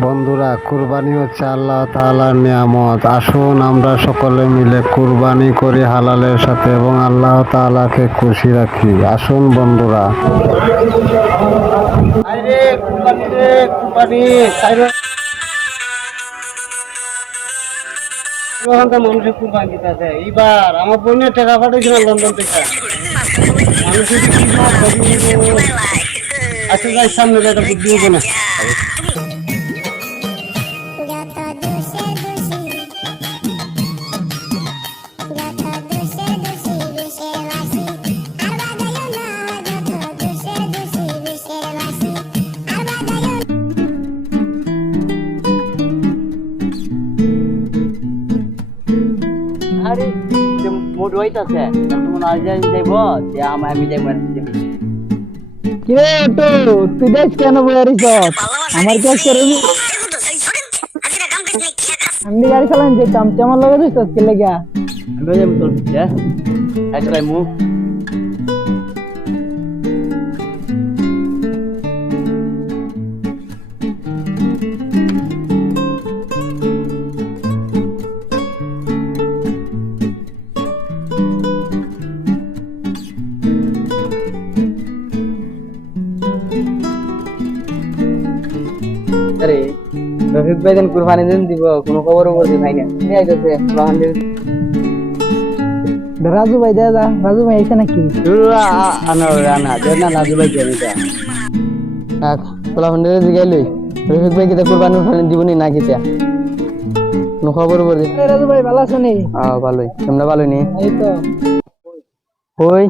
বন্ধুরা, কুরবানি হচ্ছে আল্লাহ তাআলার নিয়ামত। আসুন আমরা সকলে মিলে কুরবানি করি হালালের সাথে এবং আল্লাহ তাআলাকে খুশি রাখি। আসুন বন্ধুরা। মানুষের কুরবানি দিতে আছে। এইবার আমার বোনের টাকা পাঠিয়েছিল লন্ডন থেকে। মানুষের? আচ্ছা সামনে এটা বুদ্ধি না। মোট হইতাছে তোমার আজ যাইব যে আমি আমি যাইব কিরে তো তুই দেখ কেন বয়ারিস আমার কাজ করে আমি গাড়ি চালান যেতাম কেমন লাগে দিস কে লেগা? আমি যাইব তোর পিছে আজ ভাই আরে রফিক ভাই দেন কুরবানি দিন দিব কোনো খবর বলতে ভাই না নিয়ে আইতেছে কুরবানি দিন। রাজু ভাই দাদা রাজু ভাই এসে নাকি আনা আনা না লাজু ভাই কেন থাক কুরবানি দিন গেলই রফিক ভাই কিতা কুরবানি উঠানি দিবনি না কিতা? কোনো খবর বলতে রাজু ভাই ভালো আছো নি? আহ ভালোই। তোমরা ভালোই নি? এই তো। ওই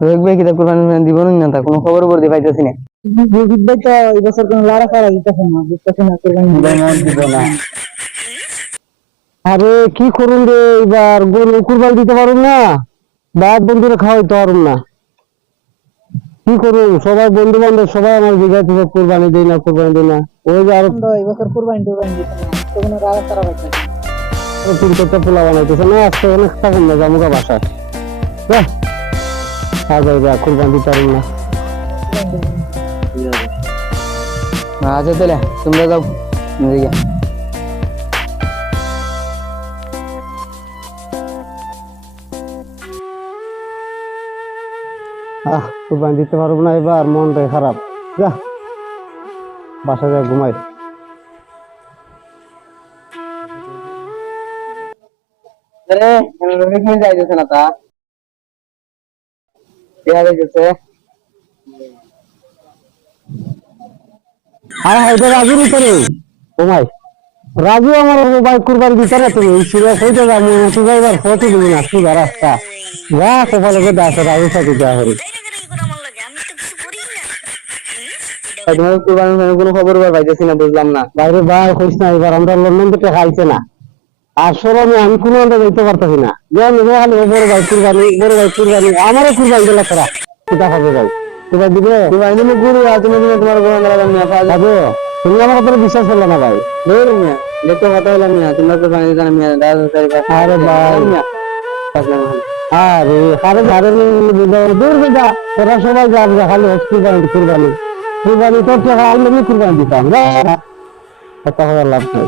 রফিক ভাই কিতা কুরবানি উঠানি দিবনি না তা কোনো খবর বলতে পাইতেছি না। রফিক ভাই তো এই বছর কোনো লারা ফারা দিতেছে না দিতেছে না না। আরে কি করুন রে এবার গরু কুরবানি দিতে পারুন না বাপ বন্ধুরা খাওয়াইতে পারুন না। কি করুন সবাই বন্ধু বান্ধব সবাই আমার জিজ্ঞাসা কুরবানি দিই না কুরবানি দিই না। ওই যে আরও তো এই বছর কোরবানি টোরবানি দিতে না তো কোনো ফারা পাইছে না। তিন চারটা পোলা বানাইতেছে না আজকে অনেক থাকুন না জামুকা বাসায়। যা দিতে পারুন না। আচ্ছা তাহলে। তোমরা যাও আহ দিতে পারব না এবার, মনটাই খারাপ। যা বাসায় যা, ঘুমাই। যাইতেছে না তা। যাইতেছে আরে হাই এটা রাজুর উপরে। ঘুমাই রাজু আমার বাইক না তুমি সুরা কইতে যা মনে সুজাইবার ফটো দিবি না রাস্তা। যা কপালে গেদা আছে রাজু সাথে যা হরি তোমার কোনো খবর পাইতেছি না বুঝলাম না। বাইরে ভাই না এবার আমরা লন্ডন থেকে খাইছে না। আর সরমে আমি কোনো আন্দা যাইতে পারতেছি না। যেন খালি বড় ভাই কুরবানি বড় ভাই কুরবানি আমারও কুরবানি দিলা তোরা কিতা খাবে ভাই? তোরা দিবে? কুরবানি দিলে গুরু আর তুমি দিলে তোমার গুরু মেলা নিয়ে পাওয়া যাবে তুমি আমার কথা বিশ্বাস করলে না ভাই। যাবে মিয়া দেখতে কথা হলাম মিয়া তোমরা কুরবানি দিতে না মিয়া দাদা তারি পাশে আরে ভাই মিয়া পাশলাম এখন। আরে আরে ঘরে দূর বেটা তোরা সবাই যাবে খালি কুরবানি কুরবানি। কুরবানি তোর টাকা আনলে কুরবানি দিতাম। কথা লাভ নাই।